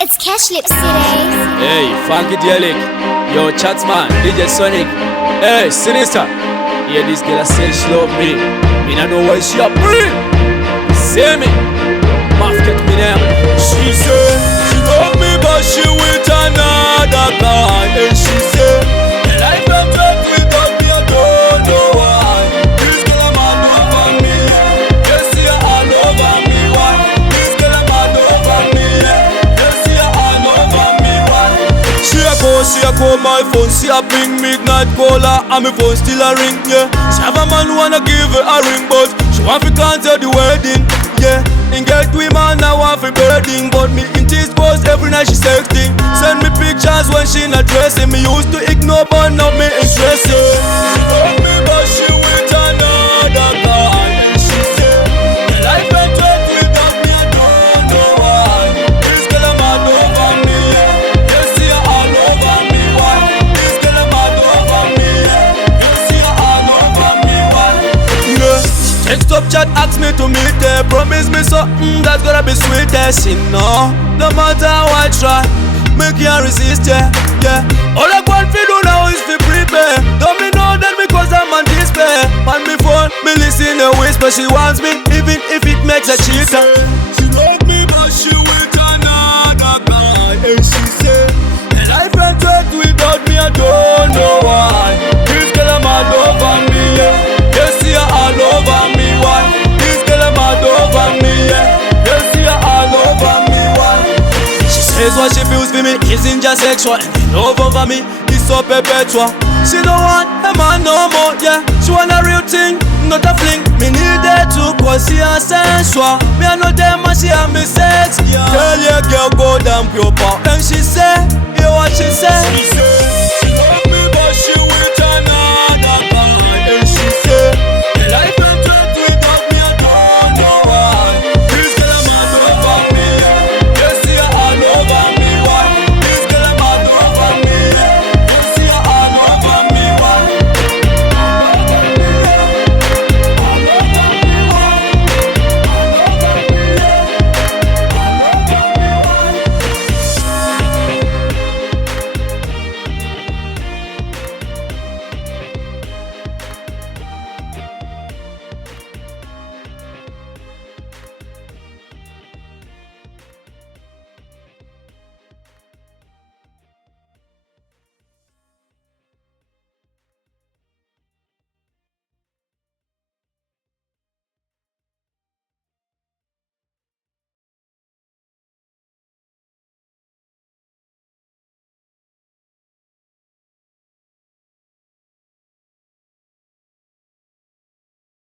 It's Cash Lip City. Hey, Funky Dialect, yo, Chatsman, DJ Sonic. Hey, Sinister. Yeah, this girl said she love me. Me not know why she a bring. See me, Maf get me now. She said she love me, but she with another guy. And she said the life I'm trapped without me, I don't know why. This girl a man over me, you see her all over me. Why? This girl a man over me, you see her all over me. Why? She a call my phone, she a ping midnight caller, and my phone still a ring, yeah. She have a man who wanna give her a ring, but she want to cancel the wedding, yeah. Engaged with man, now want for birding, but me in tears post every night she sexting. Send me pictures when she not dressing. Me used to ignore, but now me interested. She love me, but she with another guy. She said the life ain't right without me, I don't know why. This girl a mad over me, yeah. You see her all over me, why? This girl a mad over me, yeah. You see her all over me, why? Yeah. Text up chat, ask me to meet her. Promise me something that's gonna be sweetest. You know, no matter how I try, me can't resist ya, yeah. All I want to do now is to prepare. Don't me know that because I'm on display. On me phone, me listen to whisper. She wants me even if it makes her cheater. She love me but she with another guy. And she said the life ain't right without me, I don't know why. This girl a mad over me, yeah. You see her all over me, why? This girl a mad over me, yeah. You see her all over me, why? She says what she feels for me isn't just sexual, and the love over me is so perpetual. She don't want a man no more, yeah. She want a real thing, not a fling. Me need her to cause she a sensual. Me a know them and she a me sex, yeah.